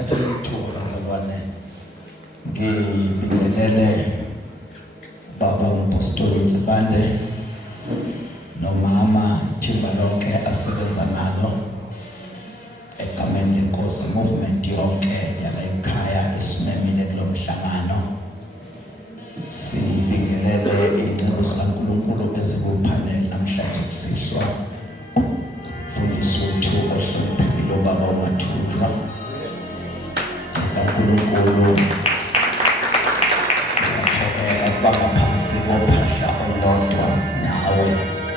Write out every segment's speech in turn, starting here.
ngithathe ithuba bazalwane ngibingelele baba umpostoli Ntsibande nomama Thimba lonke asebenza nalo egameni lenkosi movement yonke yala ekhaya esimemile kulomhlangano. Sibingelele ingcebo zikaNkulunkulu ezikuphaneli namhlanje kusihlwa mfundisi wethu ohloniphekile ubaba uMathunjwa kaNkulunkulu. Siyathokoza baba phansi kophahla olodwa nawe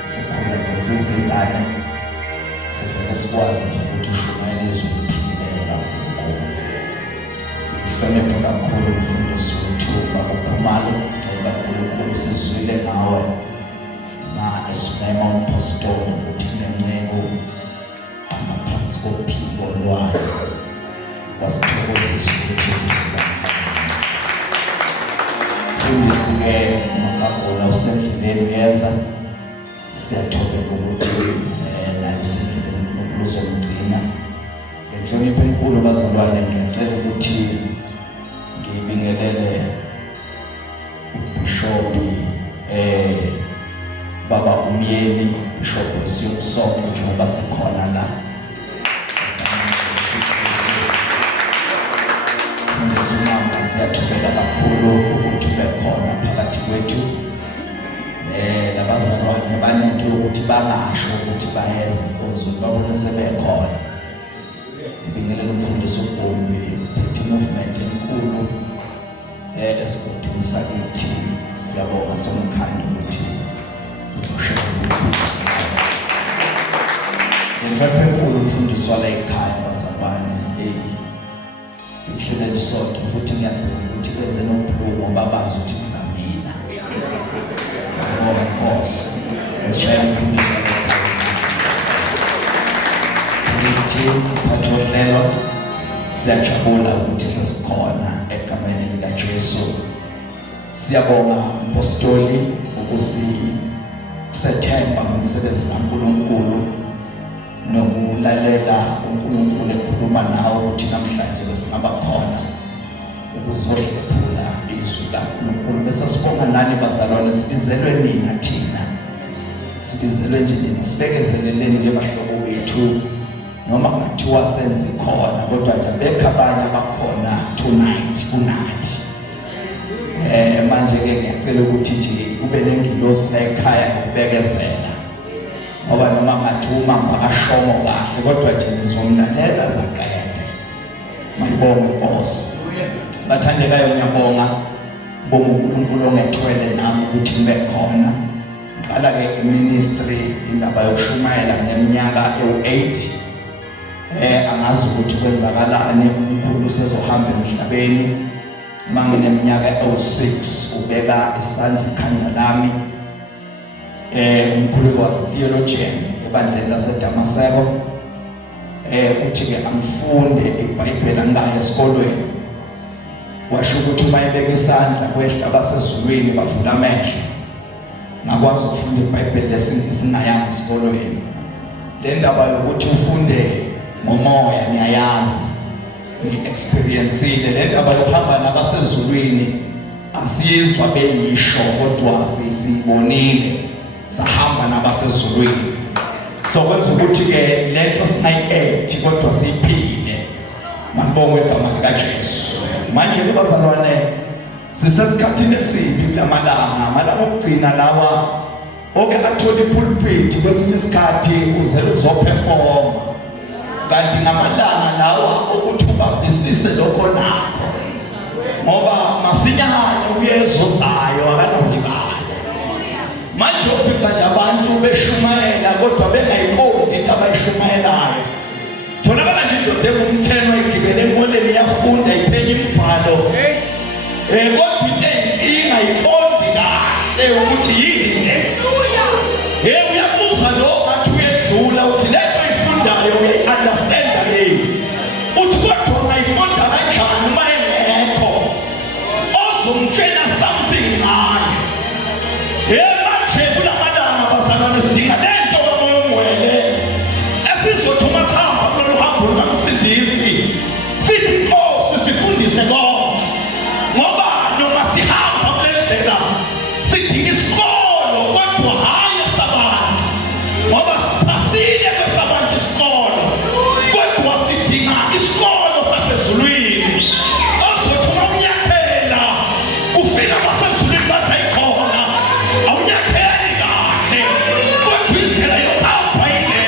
sikhona nje sizingane sivele sikwazi ukuthi ushumayele izwi eliphileyo kaNkulunkulu. Sihloniphe kakhulu umfundisi wethu baba uKhumalo kaNkulunkulu sizwile nawe ma esimema umpostoli ukuthi nencengo angaphansi kophiko lwayo wasithokozisa ukuthi sizwile. Fundisi-ke Makagula usendleleni uyeza, siyathobeka ukuthi naye usendleleni uNkulunkulu uzomgcina. Ngenhlonipho enkulu bazalwane ngiyacela ukuthi ngibingelele uBishop baba Umyeni, Bishop wesiyosonke njengoba sikhona la. Ngizimama siyathobeka kakhulu ukuthi bekhona phakathi kwethu. Labazalwane banento ukuthi bangasho ukuthi bayeza inkonzweni babone sebekhona. Ngibingelela umfundisi uBhumbi uphethe movement enkulu esigodini sakithi. Siyabonga somkhandi ukuthi sizoshaya ukuthi ngempela enkulu umfundisi wala ekhaya bazalwane ihlele lisonto futhi ngiyabona ukuthi benze nobuhlungu babazi ukuthi kuzamina. Of course esishaya umfundisi Christian pathohlelo siyajabula ukuthi sesikhona egameni likaJesu. Siyabonga umpostoli ukusethemba ngomsebenzi kaNkulunkulu nokulalela uNkulunkulu ekhuluma nawe ukuthi namhlanje besingaba khona ukuzohlephula izwi kaNkulunkulu. Bese sibonga nani bazalwane, sibizelwe nina thina, sibizelwe nje nina, sibekezeleleni ke bahlobo bethu noma kungathiwa senze khona kodwa nje bekho abanye abakhona tonight kunathi. Manje ke ngiyacela ukuthi nje kube nengilosi la ekhaya ukubekezela ngoba noma ngathuma ngakashomo kahle kodwa nje nizomlalela zaqede. Mayibonge Nkosi. Bathandekayo ngiyabonga bonke uNkulunkulu ongethwele nami ukuthi nibe khona. Qala ke iministry indaba yokushumayela neminyaka ewu8. Angazi ukuthi kwenzakalani, uNkulunkulu sezohamba emhlabeni. Mangineminyaka ewu6 ubeka isandla ikhanda lami. Umkhulu wasetheologian ebandleni laseDamaseko uthi ke angifunde iBhayibheli angaye esikolweni. Washo ukuthi uma ebeka isandla kwehla abasezulwini bavula amehlo. Ngakwazi ukufunda iBhayibheli lesingisi ngayanga esikolweni. Le ndaba yokuthi ufunde ngomoya ngiyayazi, ngi-experience-ile. Le ndaba yokuhamba nabasezulwini asiyizwa beyisho kodwa siyibonile, sahamba nabasezulwini. So kwenza ukuthi ke lento singayi-act kodwa siyiphile. Mangibonge igama likaJesu. Manje ke bazalwane sisesikhathini esibi kulamalanga, amalanga okugcina lawa oke athola ipulpit kwesinye isikhathi uzele uzoperforma, kanti ngamalanga lawa ukuthi ubabisise lokho nakho ngoba masinyane uyezozayo akanolibala. Manje ufika nje abantu beshumayela kodwa bengayiqondi into abayishumayelayo. Tholakala nje indoda engumtheno igibele emoleni iyafunda iphenya imibhalo kodwa into enkinga ayiqondi kahle ukuthi yini le. Uyabuza lo ngathi uyedlula uthi lento oyifundayo uyayi-understanda yini, uthi kodwa ungayiqonda kanjani uma engekho ozomtshela something ngayo. Manje kulamalanga bazalwane sidinga lento kamoya ongcwele esizothi uma sihamba kulolu hambo lukaMsindisi sithi isikolo sasezulwini ozothi unyathela ufika basezulwini bathi ayikhona awunyatheli kahle kodwa indlela yokuhamba ile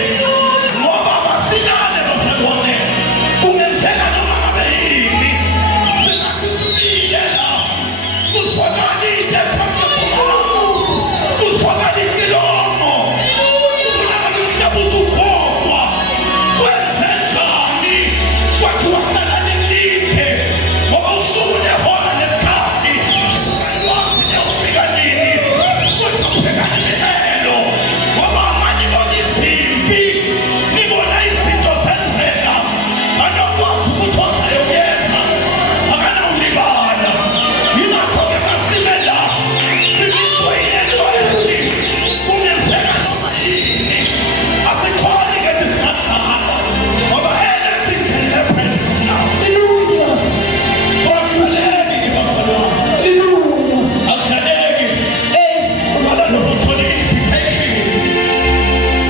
ngoba basilale bazalwane ungenzeka noma ngabe yini singathi sibile la uzwakalile phakathi uzwakalile milomo ungabe uzukhohlwa kwenze njani kwathi wahlala nilinde ngoba usuku nehora nesikhathi kanti niyofika nini kodwa ubhekane nelelo ngoba amanye bona izimpi nibona izinto zenzeka anokwazi ukuthi ozayokuyeza akanawulibala yingakho-ke masimela sibizwe yento ethi kungenzeka noma yini asikhoni kethi singahlala ngoba anything can happen now. So akuhleki bazalwane, akuhleki ubala nokuthola i-invitation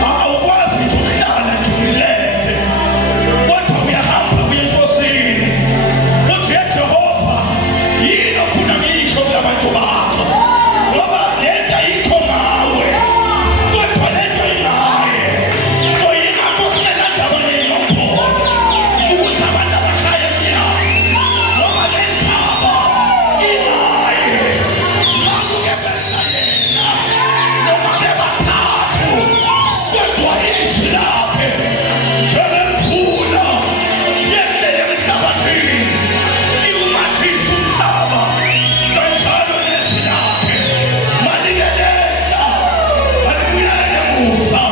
awukwazi nje ukuhlala nje urilekse kodwa uyahamba uye enkosini uthi Jehova yini ofuna ngiyisho kulabantu bakho ngoba lento ayikho ngawe kodwa lento inaye. So yingakho singenandaba neyinombolo ukuthi abantu abashaye emnyango ngoba le ndaba inaye ngakuke besa yena noma bebathathu kodwa izwi lakhe njengemvula yehlele emhlabathini iwumathisa umhlaba kanjalo nezwi lakhe malikelela alibuyele emuva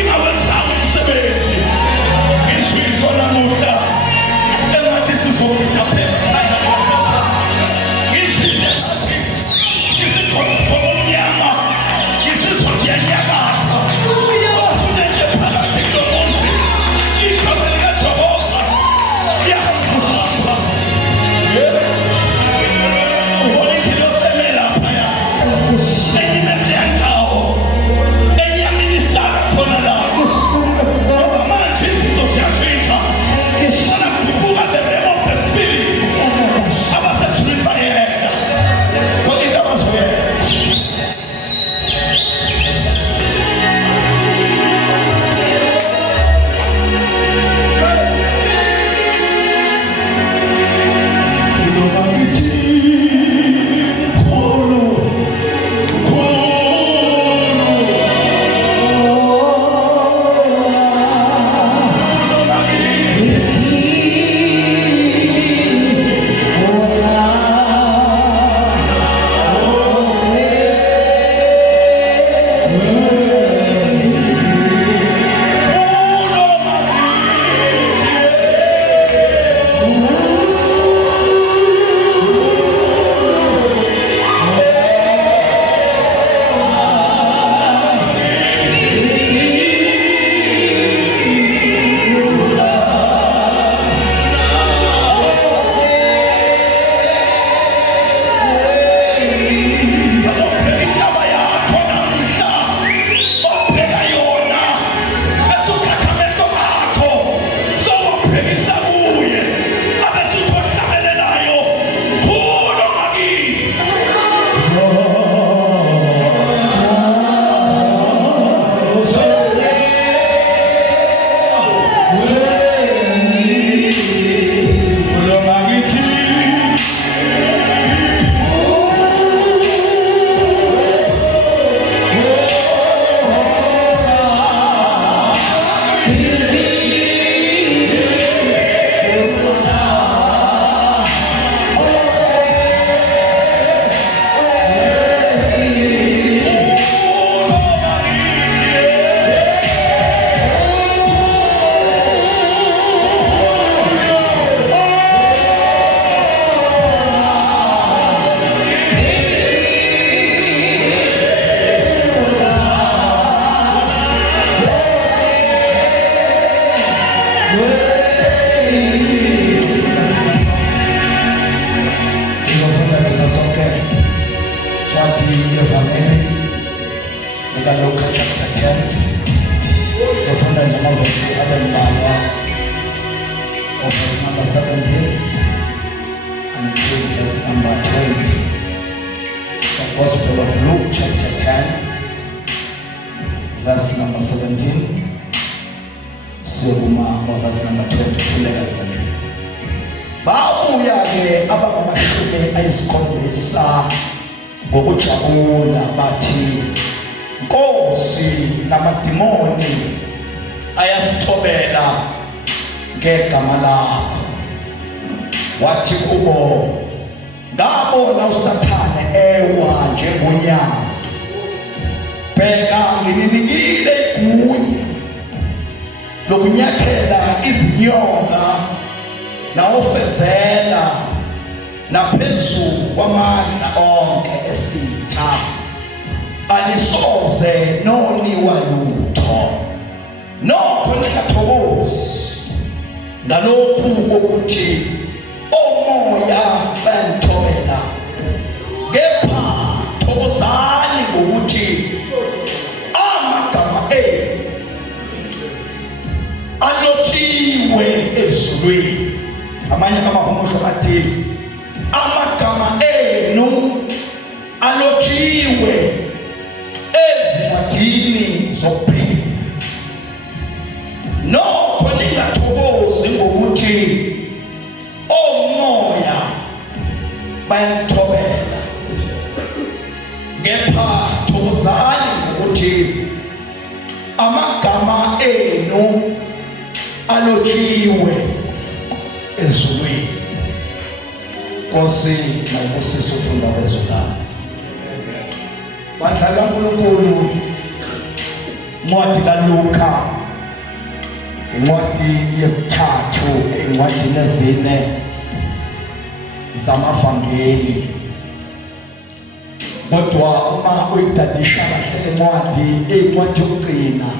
ingawenzanga umsebenzi. Izwi lanamuhla engathi sizophinda phela izwi lengathi isikhono sobumnyama isizwa siyanyakaza kunento phakathi kulo muzi igama likaJehova liyahamba ubona ikhiloseme laphaya enyime kuleyandawo enyaministara khona lapho ngoba manje izinto ziyashintsha bona kudubuka the realm of the spirit abasezulwini bayehla kodwa into abazoyenza noma ngithi mkhulu noma ngithi Luka chapter 10 sifunda namavesi abembalwa of verse number 17 until verse number 20. The Gospel of Luke chapter 10 verse number 17 siyokuma verse number 20 kuleka vele. Babuya ke abangamashumi ayisikhombisa ngokujabula bathi, Nkosi, namadimoni ayasithobela ngegama lakho. Wathi kubo, ngabona uSathane ewa njengonyazi. Bheka, ngininikile igunya lokunyathela izinyoka nawofezela naphezulu kwamandla onke esitha. Anisoze noniwa lutho, nokho ningathokozi ngalokhu kokuthi omoya banithobela, kepha thokozani ngokuthi amagama enu alotshiwe ezulwini. Amanye amahumusho athi amagama enu alotshiwe ezincwadini zokuphila. Nokho ningathokozi ngokuthi omoya bayanithobela, kepha thokozani ngokuthi amagama enu alotshiwe ezulwini. Nkosi mayibusise ufunda wezulwana. Bandla kaNkulunkulu, incwadi kaLuka, incwadi yesithathu encwadini ezine zamavangeli. Kodwa uma uyidadisha kahle incwadi yokugcina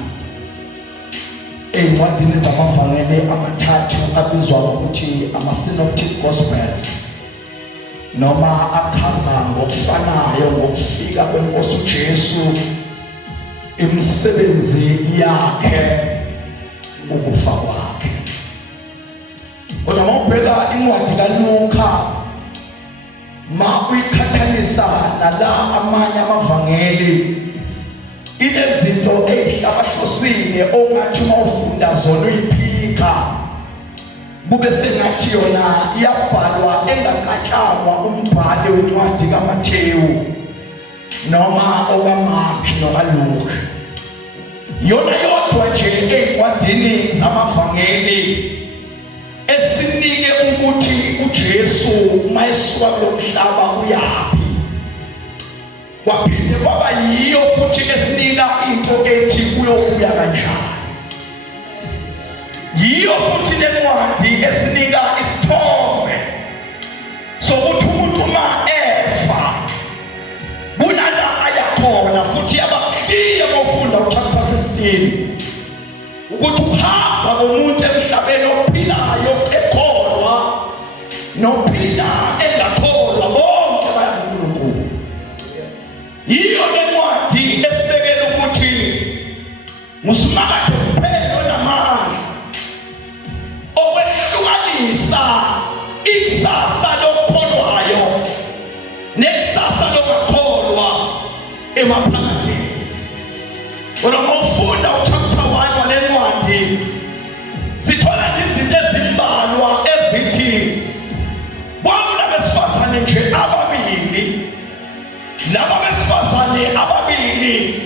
ezincwadini zamavangeli amathathu abizwa ngokuthi ama-Synoptic Gospels, noma achaza ngokufanayo ngokufika kweNkosi uJesu, imisebenzi yakhe, ukufa kwakhe. Kodwa mawubheka incwadi kaLuka, ma uyikhathalisa nala amanye amavangeli, inezinto ezihlabahlosile ongathi mawufunda zona uyiphika kube sengathi yona iyabhalwa engakatshangwa umbhali wencwadi kaMathewu noma okaMark nokaLuke. Yona yodwa nje ezincwadini zamavangeli esinike ukuthi uJesu mayesuka lomhlaba uyaphi. Kwaphinde kwaba yiyo futhi esinika into ethi uyobuya kanjani. Yiyo futhi lencwadi esinika isithombe sokuthi umuntu uma efa kunala ayakhona. Futhi yabakhiya mawufunda uchapter 16 ukuthi uhamba komuntu emhlabeni ophilayo ekholwa nophila engakholwa bonke bayaNkulunkulu. Yiyo lencwadi esibekela ukuthi ngusimakade kuphela namandla okwehlukanisa ikusasa lokholwayo nekusasa lokukholwa emaphakathini. Kodwa mawufunda uchapter 1 wale ncwadi sithola izinto ezimbalwa ezithi kwakunabesifazane nje ababili. Laba besifazane ababili,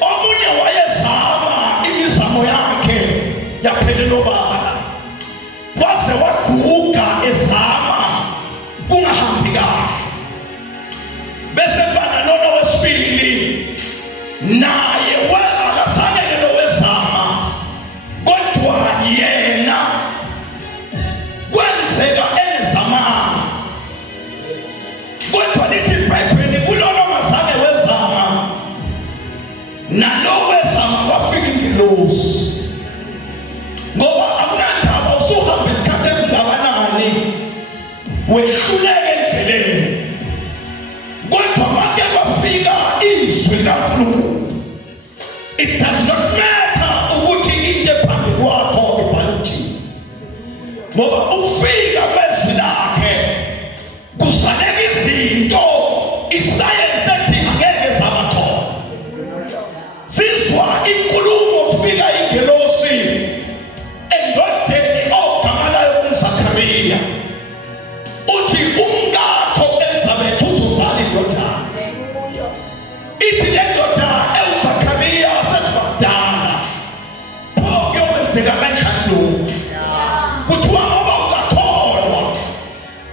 omunye wayezama imizamo yakhe yaphelela obala, waze waguga ezama kungahambi kahle. Bese bana lona wesibili naye akazange lo wezama, kodwa yena kwenzeka ezama. Kodwa lithi iBhayibheli kulona mazange wezama nalo wezama wafika ingelosi. Ngoba akunandaba usuhamba isikhathi esingakanani wehluleke endleleni, kodwa make kwafika izwi likaNkulunkulu. It does not matter ukuthi into ephambi kwakho ibhalwe. ngoba ufika kwezwi lakhe kusaleka izinto isayensi ethi angeke zabakhona. Sizwa inkulumo kufika ingelosi endodeni ogama layo uZakhariya uthi umkakho Elizabeth uzozala indodana. Ithi le ndodana uZakhariya sesibadala pho kuyenzeka kanjani lokho? Kuthiwa ngoba ungakholwa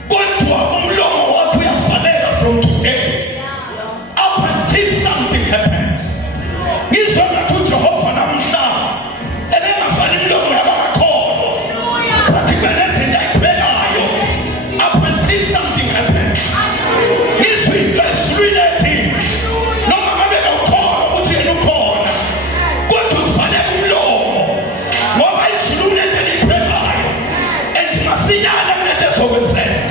kodwa umlomo wakho uyavaleka from today up until something happens. Ngizwa ngathi uJehova namhla ebengavali imlomo yabakholwa bathi benezinto ayibhekayo up until something happens. Ngizwa into ezulwini ethi noma ngabe ukholwa ukuthi yena ukhona kodwa uvaleka umlomo ngoba izulu lento elibhekayo ethi masinyane kulento ezokwenzeka.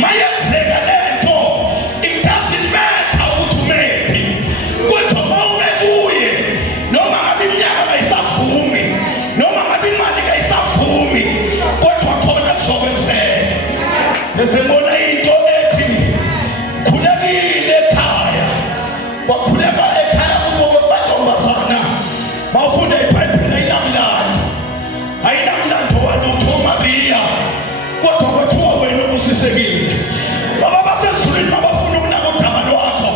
Mayenzeka lento it doesn't matter ukuthi umephi kodwa mawube kuye noma ngabe iminyaka kayisavumi noma ngabe imali kayisavumi kodwa khona kuzokwenzeka. Ngisibona into ethi khulekile ekhaya kwakhuleka ekhaya kubo bantombazana bafunda iBhayibheli ayinamlando walutho Maria kodwa kwathiwa wena ubusisekile. Baba basezulwini babafuna ukunaka udaba lwakho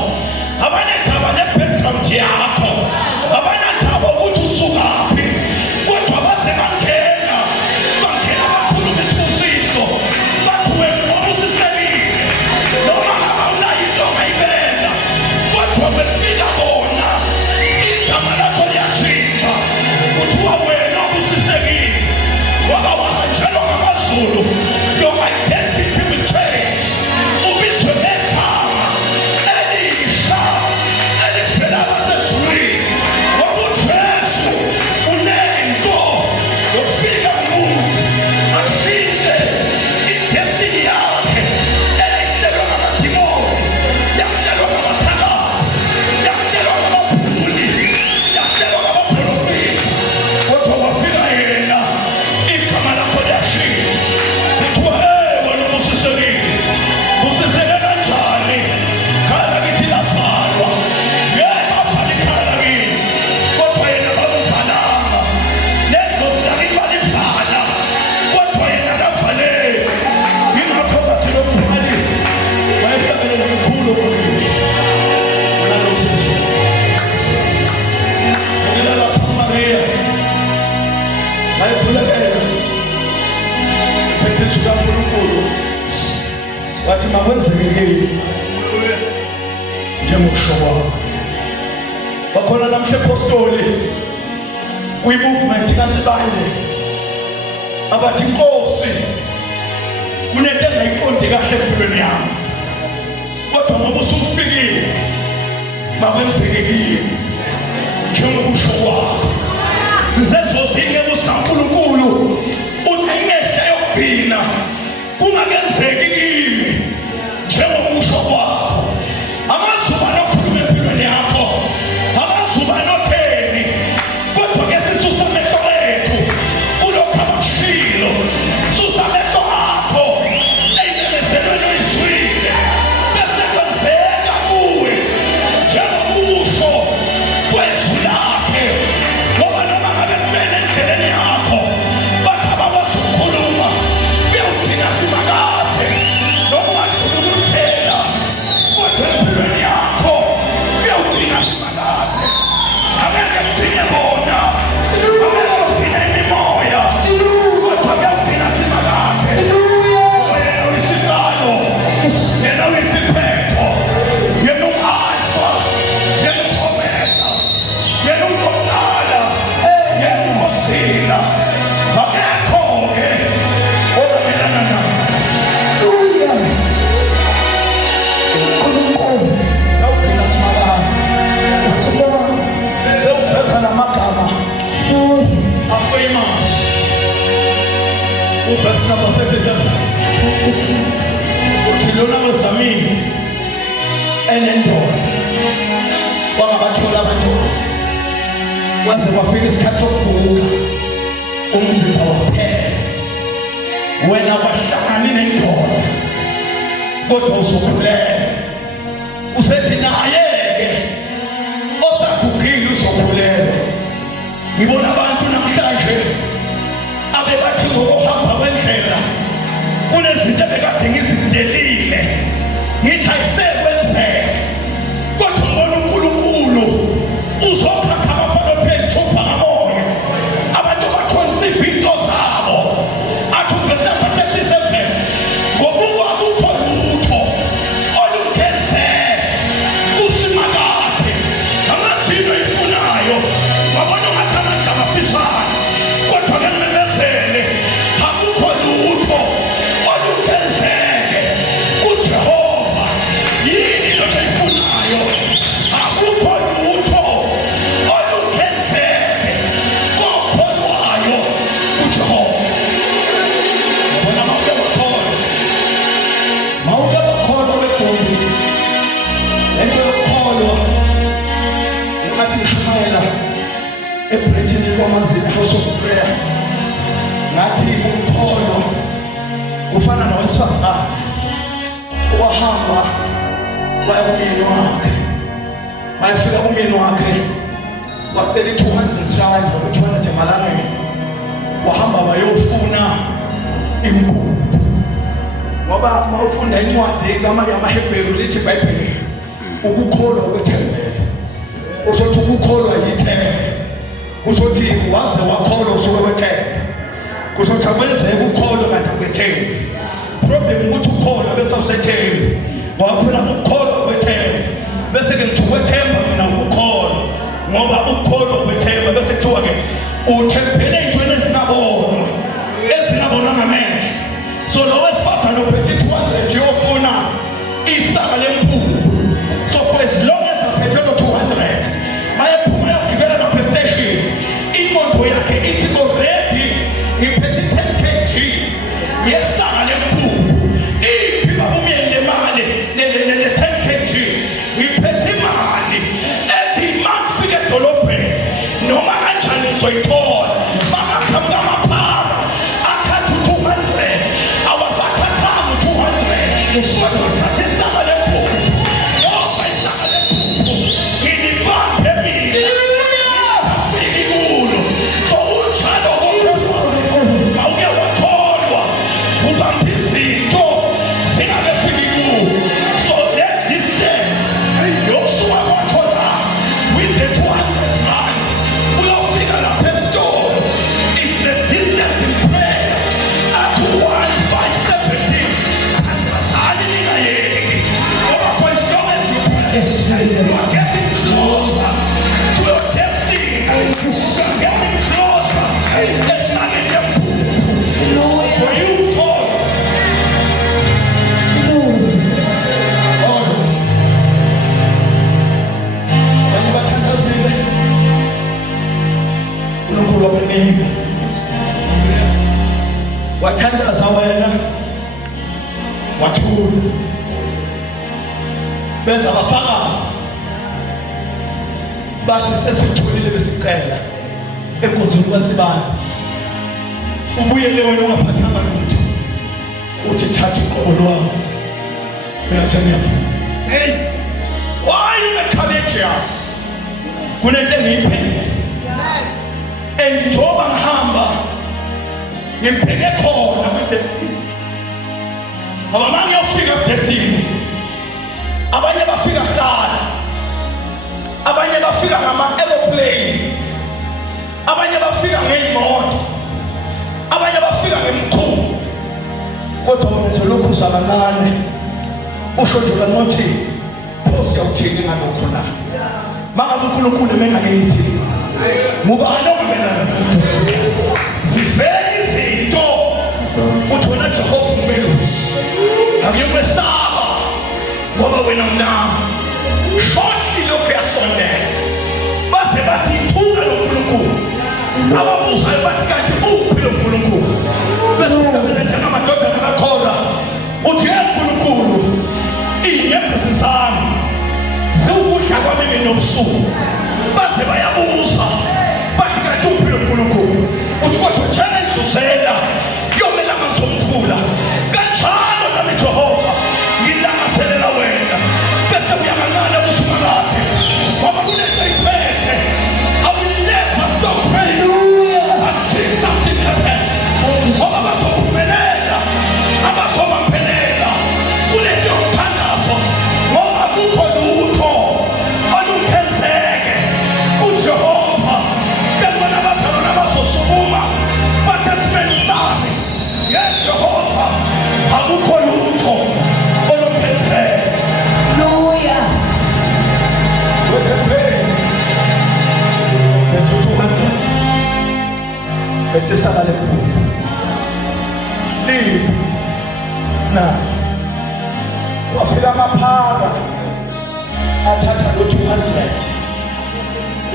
abanendaba ne-background yakho abanandaba ukuthi usukaphi kodwa baze bangena bakhuluma isibusiso bathi wena ubusisekile noma ngaba unayo into ongayibeka kodwa wefika bona igama lakho liyashintsha kuthiwa wena ubusisekile ngoba wahanjelwa ngamazulu. Your identity will change. Ubizwe ngegama elisha elivela basezulwini ngoba uJesu unento yokufika umuntu ashintshe idestiny yakhe eyayihlelwa ngamadimoni, yahlelwa ngamathakathi, yahlelwa ngamaphuli, yahlelwa ngamaprofeti kodwa wafika yena igama lakho liyashintsha. Kuthiwa wena ubusisekile. Usiseke kanjani? Khala kithi lavalwa. Yena avala ikhala kini kodwa yena kamuvalanga. Nedlozi lakithi balivala kodwa yena kavaleki. Yingakho bathi lo mphali wayehlabelela kakhulu kwakithi. Wena lo sisi. Ngiyela lapha Maria bayikhulekela sethi uNkulunkulu wathi makwenzeke kimi njengokusho kwakho. Bakhona namhla ePostoli kwi-movement kanti bande abathi Nkosi kunento engayiqondi kahle empilweni yami kodwa ngoba usufikile makwenzeke kimi njengokusho kwakho. Zizezozini kuSikaNkulunkulu uthi ayingehla yokugcina kungakenzeki kimi njengokusho kwakho. Amazuba nokhuluma empilweni yakho amazuba notheni kodwa ke sisusa amehlo ethu kulokhu abakushilo. Susa amehlo akho ey'memezelweni oyizwile sesekwenzeka kuwe njengokusho kwezwi lakhe ngoba noma ngabe kumele endleleni yakho bathi abakwazi ukukhuluma kuyawugcina simakathe noma ungakhulumi kuphela kodwa empilweni yakho kuyawugcina simakathe. Angeke kugcine bona angeke kugcine imimoya kodwa kuyawugcina simakathe. Ngoba yena uyisiqalo, yena uyisiphetho, yena u-Alpha, yena u-Omega, yena uNgqongqala, yena uNgqongqila. Akekho-ke omelana naye. Kawugcina simakathe. Sewuveza namagama afamous. Verse number 37 uthi lona wezamini enendoda wangabathola abantwana waze kwafika isikhathi sokuguga umzimba waphela wena wahlangani nendoda kodwa uzokhulelwa usethi naye-ke osagugile uzokhulelwa. Ngibona abantu namhlanje abebathi ngokuhamba kwendlela kunezinto ebekade ngizidelile ngithi ayisekwenzeka, kodwa ngibona uNkulunkulu uzophakha abafana phethupha ngamoya, abantu bakhonsive into zabo. Athi uNumber 37 ngobuka akukho lutho olungenzeka kusimakade amazinto ayifunayo wabona ngathi amandla abafisana, kodwa ke nimemezele akukho lutho olungenzeke kuJehova. Yini lo ayifunayo? Akukho lutho olungenzeke kokholwayo kuJehova. Yabona mawuke bakholwa begumbi lento yokukholwa ngathi ishumayela eBritain kwamazini House of Prayer. Ngathi ukukholwa kufana nowesifazane owahamba waya kumyeni wakhe, wayefika kumyeni wakhe wacela 200 rand noma 200 emalangeni, wahamba wayofuna impuphu. Ngoba mawufunda incwadi yamaHebheru lithi iBhayibheli ukukholwa kwethembele, usothi ukukholwa yithemba, usothi waze wakholwa usuke wethemba, kusothi akwenzeka ukukholwa kanti akwethembi. Problem ukuthi ukholwa bese usethemba, ngoba phela ukukholwa kwethemba bese ke ngithi ukwethemba mina ukukholwa, ngoba ukukholwa kwethemba bese kuthiwa ke uthembele ezintweni ezingabonwa ngamehlo. So lo wesifazane uphethe 200 yofuna isaka lempuphu. So for as long as aphethe 200 mayephuma yokugibela no PlayStation, imoto yakhe ithi already ngiphethe 10 kg yesaka lempuphu. Iphi babumyeni le mali le 10 kg ngiphethe imali ethi makufike edolobheni noma kanjani ngizoyithola. Makaqhamuka amaphara akhatha 200 awasakhathanga 200 kodwa sasisaka lempuphu. Ngoba isaka lempuphu ngilibambe mina afike kulo. So unjalo awuke wakholwa ubambe izinto zingakafiki kuwo. So that distance yokusuka kwakho la with the 200 rand uyofika lapha esitolo is the distance in prayer at 1570 angazali ningayeki. Ngoba for as long as you pray you are getting closer to your destiny. You are getting closer. Esakeni lempuphu for you God. Abanye bathandazile uNkulunkulu wabanika, wathandaza wena wathula. Beza abafakazi bathi sesitholile besicela enkonzweni kaNsibane, ubuyele wena ungaphathanga lutho, uthi thatha iqobo lwakho phela sengiyafuna. Hey, why you courageous? Kunento engiyiphethe and njengoba ngihamba ngibheke khona kwi-destiny. Ngoba uma ngiyofika ku-destiny abanye bafika kuqala, abanye bafika ngama-aeroplane, abanye bafika ngey'moto, abanye bafika ngemkhulu. Kodwa wena nje lokhu uzakancane usho nje kanothi Nkosi yawuthini ngalokho na. Mangabe uNkulunkulu emengakithi ngubani ongamelana zivele izinto uthona Jehova umelusi akuyokwesaba ngoba wena mnami. Shortly lokhu yasondela baze bathi ithuka loNkulunkulu, ababuzayo bathi kanti uphi lo Nkulunkulu? Bese ugabela njengamadodana kaKhora uthi uNkulunkulu inyembezi zami ziwukudla kwami nobusuku. Baze bayabuza bathi kanti uphi lo Nkulunkulu? na kwafika amaphara athatha lo 200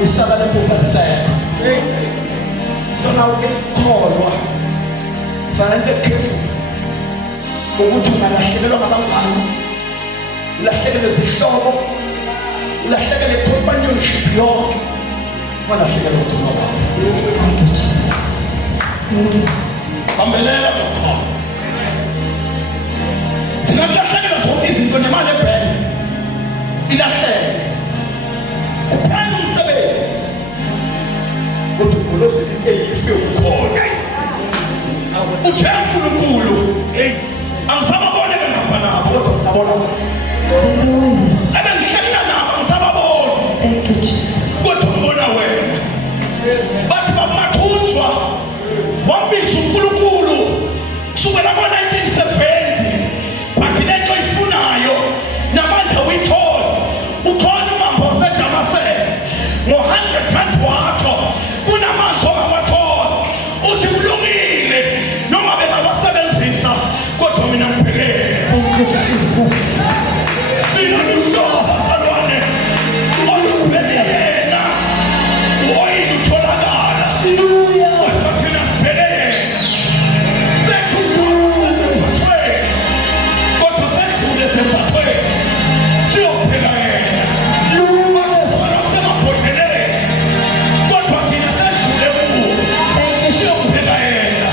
isala lepopaliseko sona ukukholwa fanele kefu ukuthi ungalahlekelwa ngabangani ulahlekelwe zihlobo ulahlekelwe companionship yonke walahlekelwe khona wakho bambelela lokho singalahlekelwa zonke izinto nemali ebhenki ilahleke uphela umsebenzi kodwa ukholosi into eyife ukhona uthemba uNkulunkulu angisababone bengapha nabo kodwa ngisabona wena ebengihlela nabo ngisababona kodwa ngibona wena bathi bamathunjwa wambiza uNkulunkulu kusukela ngo-1970 bathi lento oyifunayo namandla uyithola ukhona umambo waseDamaseko ngo-100 rand wakho kunamanzi ongawathola uthi kulungile noma bengawasebenzisa kodwa mina ngibhekele sinoluhlobo salwane olubhekela uoyini utholakala kodwa thina ngibhekele lethu uthole kodwa sedlule sembathweni siyobheka yena khona kusemabhodleleni kodwa thina sedlule kuwo siyobheka yena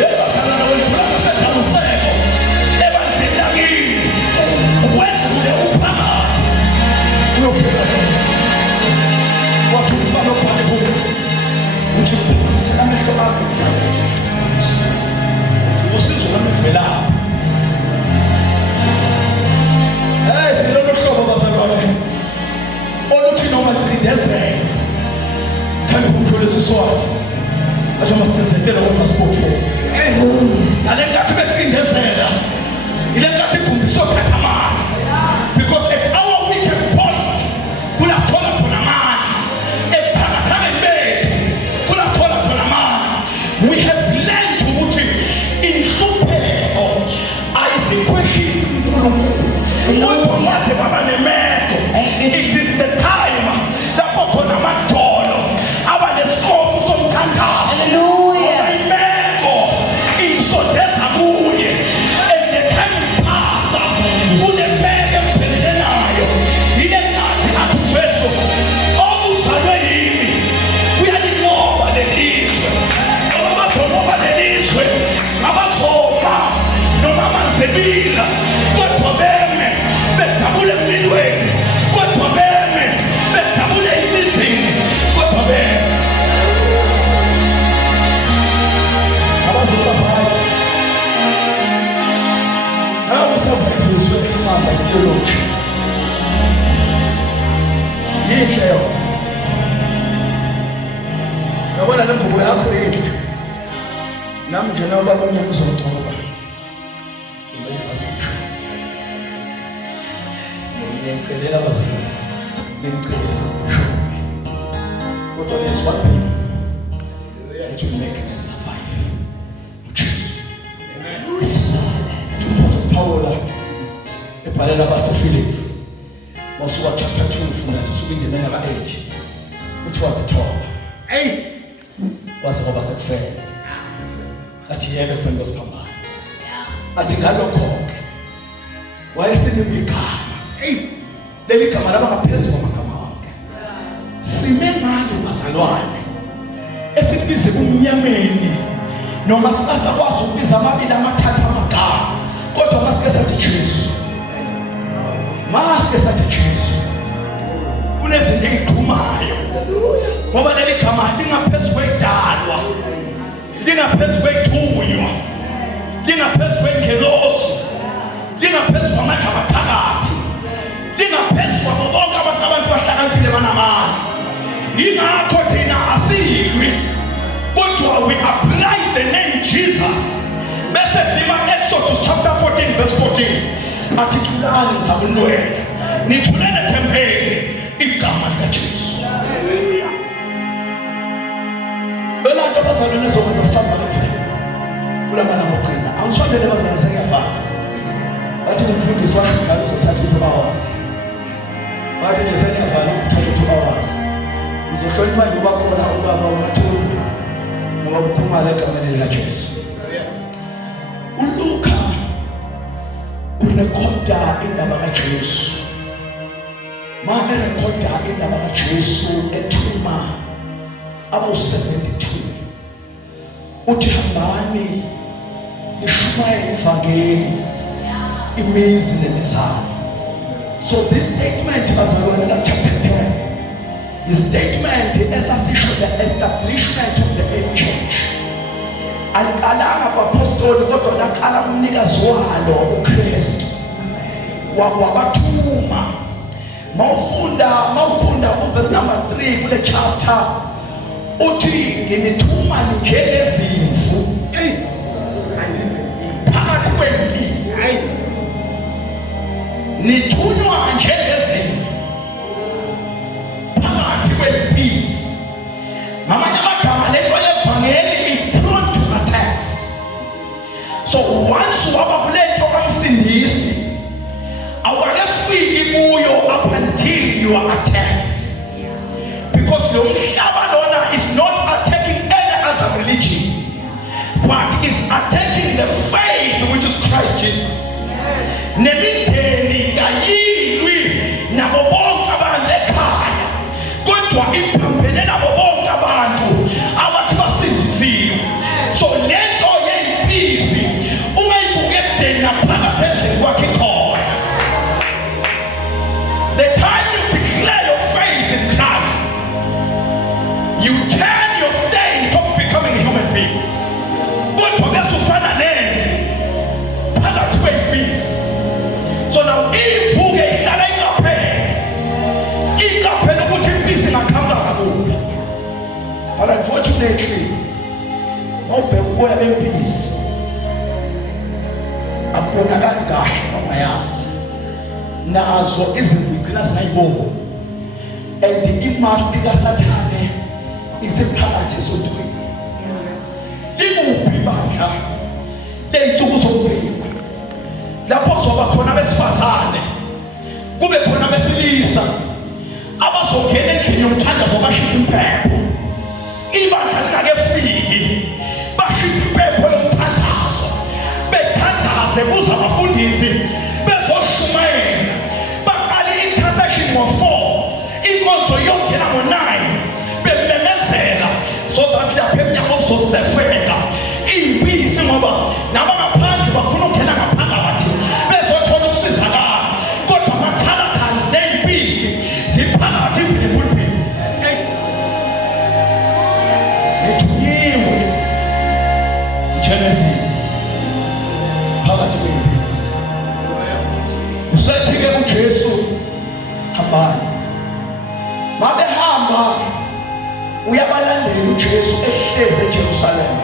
yebazalana wedlula ngaseDamaseko ebandleni lakini wedlule uphakathi uyobheka yena wathi umfana obhale kuwo uthi phakamisela amehlo ami usizo lami livelaphi silolo hlobo bazalwane oluthi noma licindezela thanda ukusho lesiswathi athi masithethetela ngo-passport ale nkathi becindezela ile nkathi igumbiso thatha amani because at our weekend point kulathola khona amani ebuthakathakeni bethu kulathola khona amani we have learned ukuthi inhlupheko ayisikhwehlisi uNkulunkulu kodwa mase baba nemeko it is the time lapho khona amadolo abanesikhopo somthandazo imeko isondeza kuye and the time passa kunemeko emphelelenayo ile ngathi athi Jesu okuzalwe yimi uyalinqoba lelizwe noma bazonqoba lelizwe abazoba noma amanzebila kodwa beme bedabule emlilweni kodwa beme bedabule insizini kodwa beme abazosabhala nawe usabhayifiswe imamba ideology yinhle yona yabona le ngubo yakho yinhle nami nje nawe baba omnyama uzogcoba ngiyacelela abazalwane ngicebisa kodwa there's one thing that will make them survive uJesu tumphatho Paula ebhalela abaseFilipi wasuka chapter 2 ufunda usuke indlela ka-8 uthi wasithoba waze kwaba sekufela athi yeke mfana ngosiphambana athi ngalokho-ke wayesenibigama leli gama laba ngaphezulu kwamagama onke sime ngalo bazalwane esilibize kumnyameni noma singasakwazi ukubiza amabili amathathu amagama kodwa masike sathi Jesu kunezinto ey'qhumayo ngoba leli gama lingaphezu kwedalwa lingaphezu kwethunywa lingaphezu kwengelosi lingaphezu kwamandla amathakathi lingaphezu kwabo bonke abantu bahlakaniphile banamandla yingakho thina asiyilwi kodwa we apply the name Jesus bese siba Exodus chapter 14 verse 14 athi thulani ngizabulwela nithulele thempeli igama likaJesu lona nto bazalwane zokwenza samba lapha kulamalanga ogcina angisondele bazalwane sengiyafaka ngaphandle bakhona ubaba uMathulu noma ukhumala egameni likaJesu. uLuka urekhoda indaba kaJesu. Erekhoda indaba kaJesu ethuma abawu-72 uthi hambani nishumayele ivangeli imizi nemizana. So this statement bazalwane chapter 10 is statement esasisho the establishment of the early church. Aliqalanga kwa-apostoli kodwa laqala kumnikazi walo uKristu wabathuma. Mawufunda uverse number 3 kule chapter uthi nginithuma njengezimvu phakathi kwempisi. Nithunywa njengezimvu phakathi kwempisi. Ngamanye amagama lento yevangeli is prone to attacks. So once waba kulento kamsindisi awakafiki kuyo up until you are attacked. Because lo mhlaba lona is not attacking any other religion, but is attacking the faith which is Christ Jesus. Nemindeni kayilwi nabo bonke abantu ekhaya, kodwa iphampene nabo bonke abantu abathi basindisiwe. So lento yempisi ungayibuka ebudeni naphakathi endlini kwakhe khona. The time you declare your faith in Christ, you turn your state of becoming a human being. Kodwa besufana nendlu phakathi kwempisi. So now ivuke ihlala ikaphela ukuthi impisi ngakhamba kakubi. But unfortunately, mawubheka uboya bempisi abonakali kahle bangayazi. Nazo izinto igcina zingayiboni. And imaski kaSathane isephakathi esodweni. Ikuphi ibandla ley'nsuku zokugcina lapho soba khona abesifazane kube khona abesilisa abazongena endlini yomthandazo bashisa impepho. Ibandla lingakefiki bashisa impepho lomthandazo bethandaze kuze abafundisi bezoshumayela baqale intercession ngo-4 inkonzo yongena ngo-9 bememezela so that lapho emnyango kuzosefeka impisi ngoba nabangaphandle bafuna ukungena ngaphakathi bezothola ukusizakala kodwa ama-charlatans ney'mpisi ziphakathi kwi-pulpit. Nithunyiwe iGenesis phakathi kwempisi. Usethi-ke kuJesu hambani. Mabehamba uyabalandela uJesu ehlezi eJerusalema,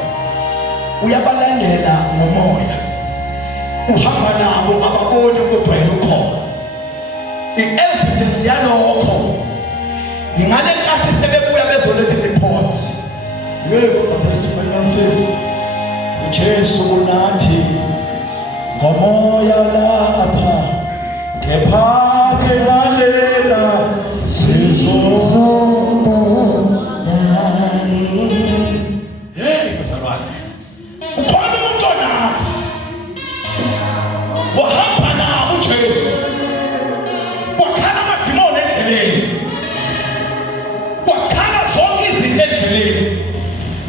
uyabalandela ngomoya, uhamba nabo ababone kodwa yena ukhona. I-evidence yalokho ingale nkathi sebebuya bezoletha i-report. Kodwa presidency uJesu unathi ngomoya lapha ngephake lalela bazalwane ukhona umuntu onathi wahamba nabo uJesu wakhala amadimoni endleleni, wakhala zonke izinto endleleni,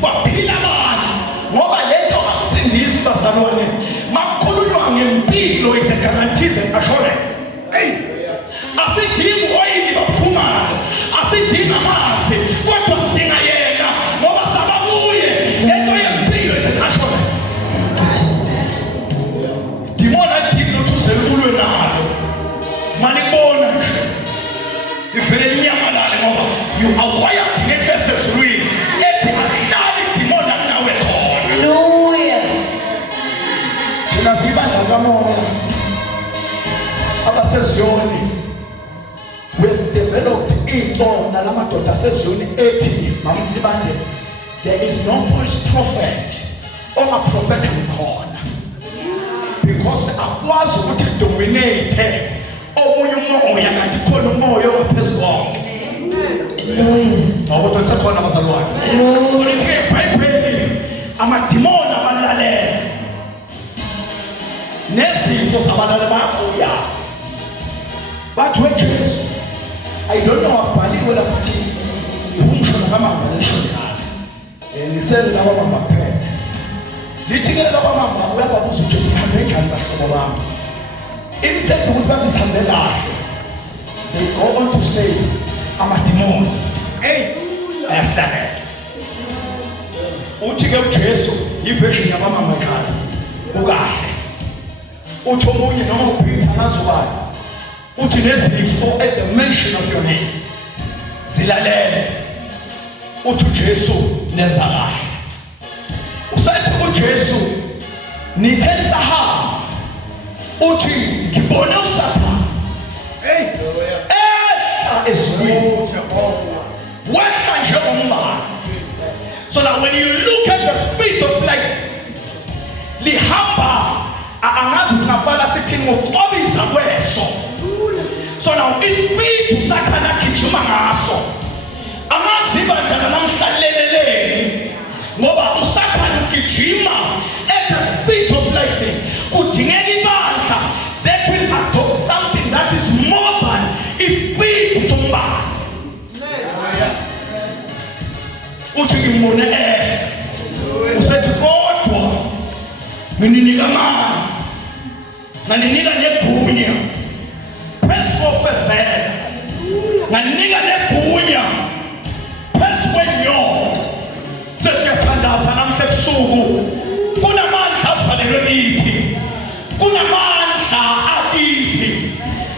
waphila abantu ngoba lento akusindisi bazalwane. Makukhulunywa ngempilo is a guaranteed assurance. Asidingi oyini baphumana, asidingi amanzi, kodwa sidinga yena ngoba sababuye. Lento yempilo is an assurance. Dimona dino tuzelulwe nalo manibona ifere nyamalale ngoba you are wired ngento esezulwini ethi ahlali dimona nawe khona. Hallelujah. Thina sibandla kamoya abaseziyoni. We've developed into nalamadoda aseziyoni ethi mamzibande there is no false prophet ongaprofeta khona, because akwazi ukuthi dominate omunye umoya kanti khona umoya ophezulu konke. Ngoba sekhona abazalwane. Kuthi eBhayibhelini amadimoni abalalela. Nezifo zabalala bayabuya. Bathi weJesu. I don't know abhaliwe lapha ukuthi ihumshona kamama leshonala. Ngisele laba mama phela. Lithi ke laba mama uyababuza uJesu hambe njani bahlobo bami. Instead ukuthi bathi sihambe kahle. They go on to say amadimoni. Hey, ayasitaka. Uthi ke uJesu iversion yabamama ekhaya. Ukahle. Uthi omunye noma uPeter nazobayo. Uthi nezifo at the mention of your name. Zilalele. Uthi uJesu nenza kahle. Usathi uJesu nithenza ha. Uthi ngibone uSathane. Hey, ezweni. Wehla njengombane. So that when you look at the spirit of life, lihamba angazi singabala sithini ngokuqobisa kweso. So now ispirit uSathane agijima ngaso. Angazi bandla namhlaleleleni. Ngoba uSathane ugijima at the spirit of lightning. Kudingeka ibandla that will adopt something that is more than ispirit sombane. Uthi ngimone usethi kodwa ngininika amandla nganinika negunya phezu kofezela nganinika negunya phezu kwenyoko sesiyathandaza namhla ebusuku kunamandla avalelwe kithi kunamandla akithi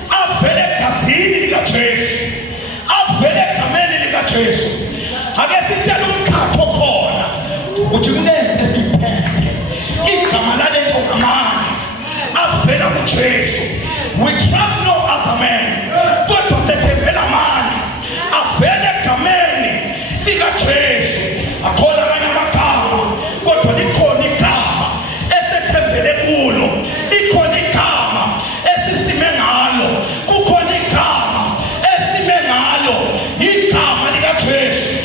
avele egazini likaJesu avele egameni likaJesu. Ake sitshela umkhatho khona uthi kunento esiphethe igama lale ntokamana avela kuJesu. We trust no other man kodwa sethembela amandla avela egameni likaJesu. Akhona amanye amagama kodwa likhona igama esethembele kulo, likhona igama esisime ngalo, kukhona igama esime ngalo, igama likaJesu.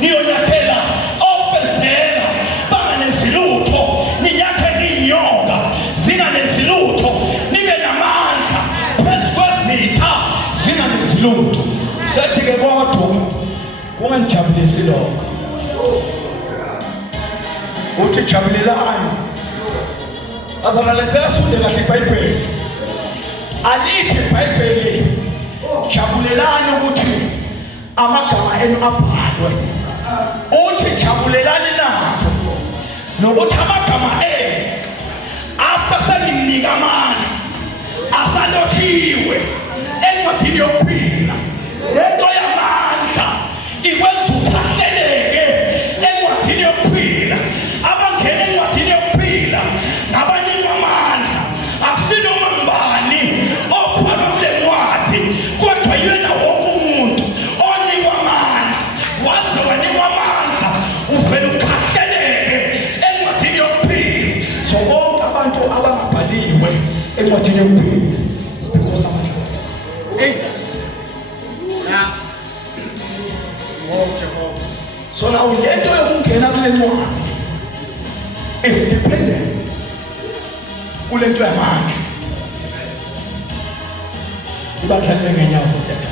Niyonyathela ofezela banganezilutho ninyathela inyoka zinganezilutho nibe namandla phezu kwezitha zinganezilutho. Sethi ke kodwa kunganijabulisi lokho. Uthi jabulelani. Azanalethela sifunde kahle iBhayibheli. Alithi iBhayibheli jabulelani ukuthi amagama enu abhalwe. Uthi jabulelani nakho nokuthi amagama after seninika amandla asalothiwe encwadini yokuphila. Lento yamandla ikwenza ukhahleleke encwadini yokuphila. Abangena encwadini yokuphila nabanikwa amandla asinoma ngubani obhala kule ncwadi kodwa yena wonke umuntu onikwa amandla waze wanikwa amandla uvela ukhahleleke encwadini yokuphila. So bonke abantu abangabhaliwe encwadini yokuphila because amandla. So now lento yokungena kule ncwadi is dependent kulento yamandla. Ibakhalle ngenyawo sesiyatha.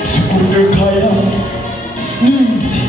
Sikule khaya nithi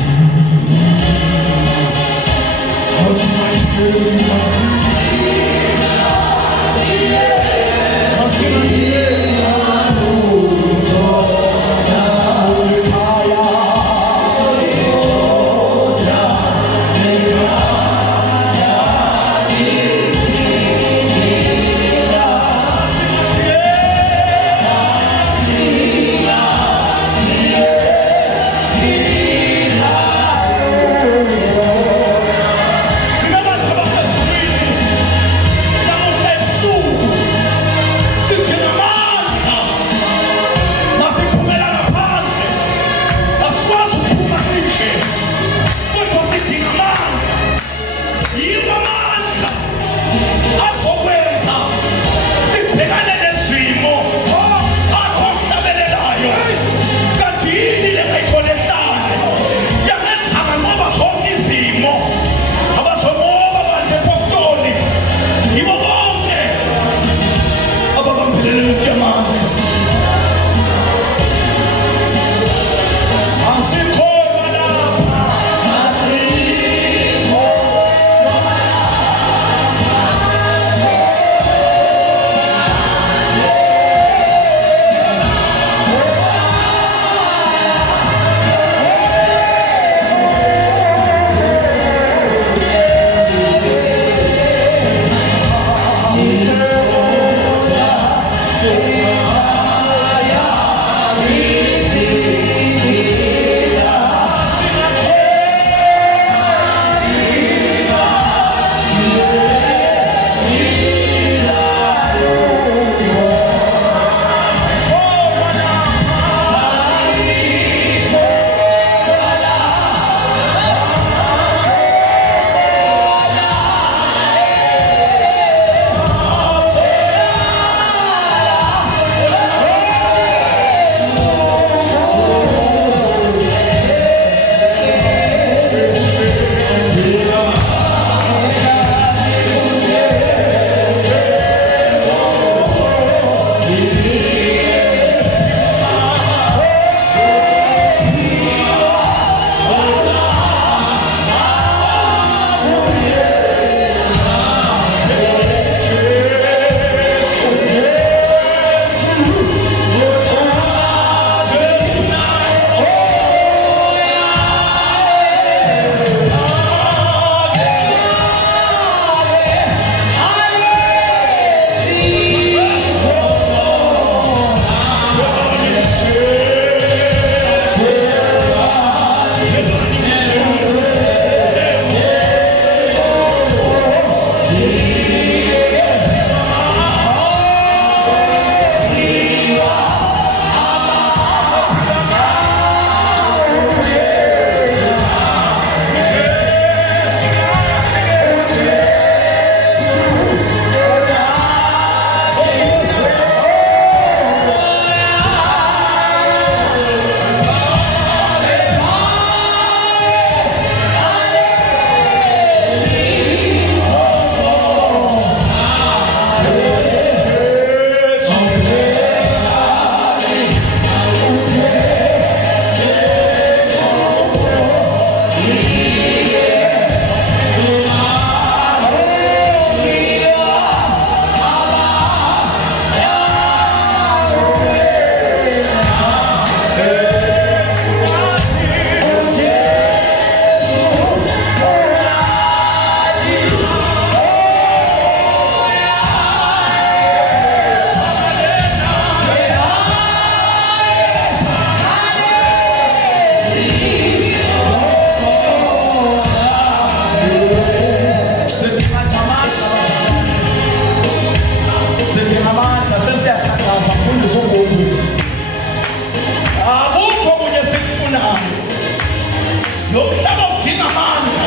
lo mhlaba udinga amandla,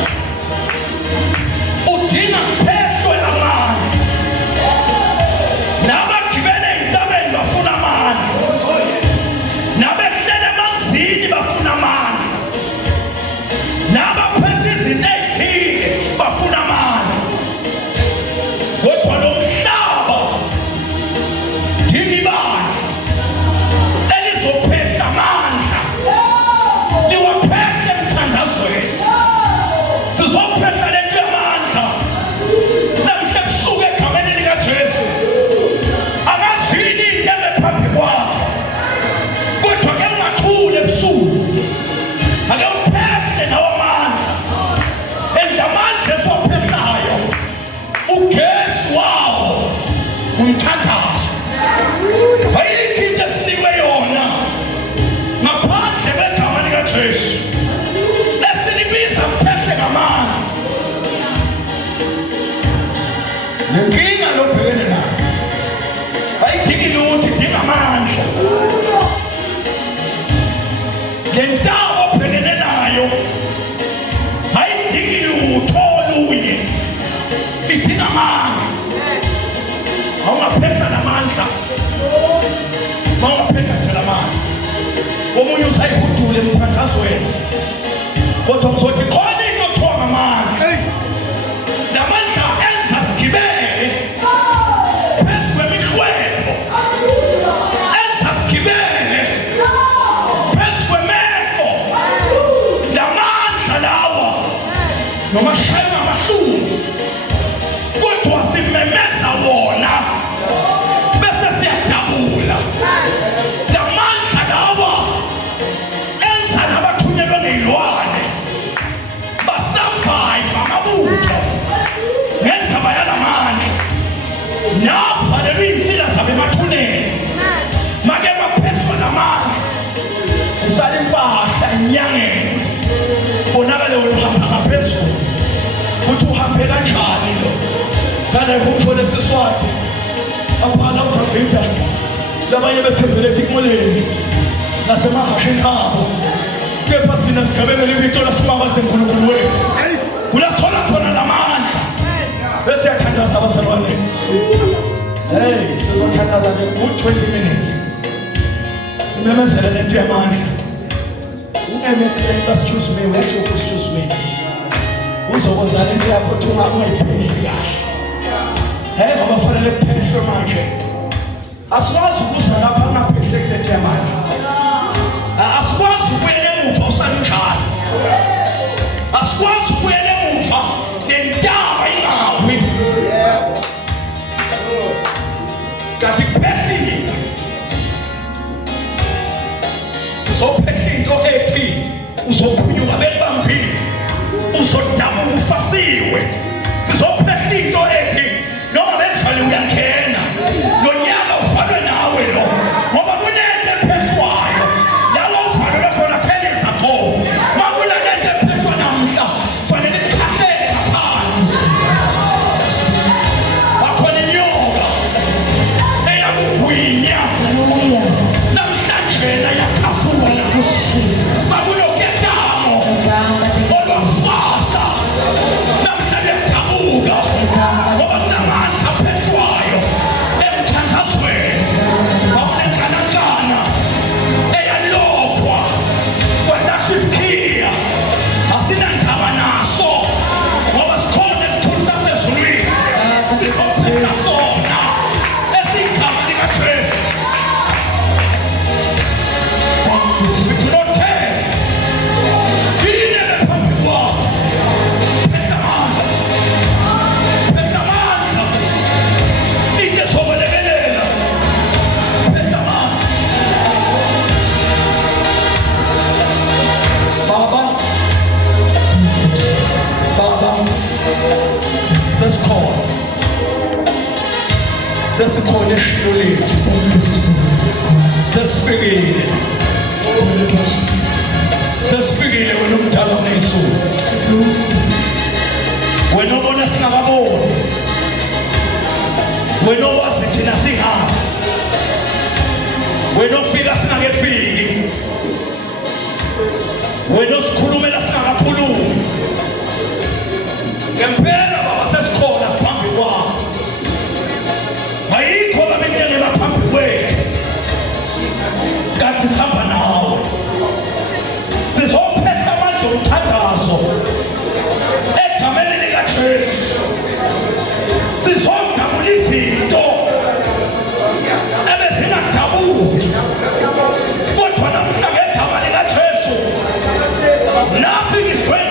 udinga kuphethwe amandla. Nabagibele ey'ntabeni bafuna amandla, nabehlele emanzini bafuna amandla, nabaphethe izinto ey'thile bafuna amandla. Kodwa lo mhlaba udinga ibandla elizophehla amandla, liwaphehle emthandazweni. Sizophehla lento yamandla namhla ebusuku egameni likaJesu. Akazwini into ephambi kwakho, kodwa ake ungathule ebusuku, ake uphehle nawo amandla. And amandla esiwaphehlayo, ugesi wawo umthandazo. Ayikho into esinikwe yona ngaphandle kwegama likaJesu esilibiza kuphehle ngamandla. Nenkinga lobhekene nayo ayidingi lutho, idinga amandla. Le ntaba obhekene nayo ayidingi lutho olunye, idinga amandla. Awungaphehla namandla, mawungaphehla nje lamandla, omunye usayihudule emthandazweni, kodwa uzothi khona into okuthiwa ngamandla. Lamandla enza sigibele phezu kwemihwebo, enza sigibele phezu kwemeko. Lamandla lawa noma shayela amahlungu, kodwa simemeza wona bese siyadabula. Lamandla lawa enza nabathunyelwe ngey'lwane basurvive amabutho ngendaba yalamandla. Navalelwe iy'nsila zabo emathuneni, make baphehlwa namandla, usala impahla enyangeni, bonakale wena uhamba ngaphezulu. Uthi uhambe kanjani lo? Ngale kumthole Siswati aphala uDavida, labanye bethembele eTikumuleni nasemahasheni abo, kepha thina sigabele ibito lasimabazi uNkulunkulu wethu. Ulathola khona lamandla bese yathandaza abazalwane. Hey, sizothandaza nje ku-20 minutes, simemezele lento yamandla. Unemehleni kasijuse me, wehle ukusijuse me, uzokwenza lento yakho ukuthi ungayipheleli kahle. Hey, ngoba kufanele kuphehlwe manje. Asikwazi ukuza lapha ungaphehleki lento yamandla. Asikwazi ukuyela emuva usanjalo, asikwazi ukuyela emuva nentaba ingawi. Kanti kuphehlile, sizophehla into ethi uzophunyuka belibambile, uzodabuka ufasiwe. Sizophehla into ethi noma bekuvale uyangena, lo nyaka uvalwe nawe lo, ngoba kunento ephehlwayo. Lawa uvalwe khona theleza kho, makula lento ephehlwa namhla fanele ikhahlele ngaphandle. Wakhona inyoka eyakugwinya namhlanje yakhafula, makuloketamo olwafasa namhlanje dabuka, ngoba kunamandla aphehlwayo emthandazweni. Wakulenkanakana eyalokwa kwalahlwa isikhiya, asinandaba naso ngoba sikhona esikhulu sasezulwini, sizophehla sona esiyigama likaJesu. Do not care yini ebephambi kwakho, phehla amandla, phehla amandla, into ezokwelekelela, phehla amandla. Baba, sesikhona eshilo lethu, sesifikile, sesifikile. Wena umdala uney'nsuku, wena obona singakaboni, wena owazi thina singazi, wena ofika singakefiki, wena osikhulumela singakakhulumi. ngazo egameni likaJesu. Sizodabula izinto ebezingadabuki, kodwa namhla ngegama likaJesu nothing is going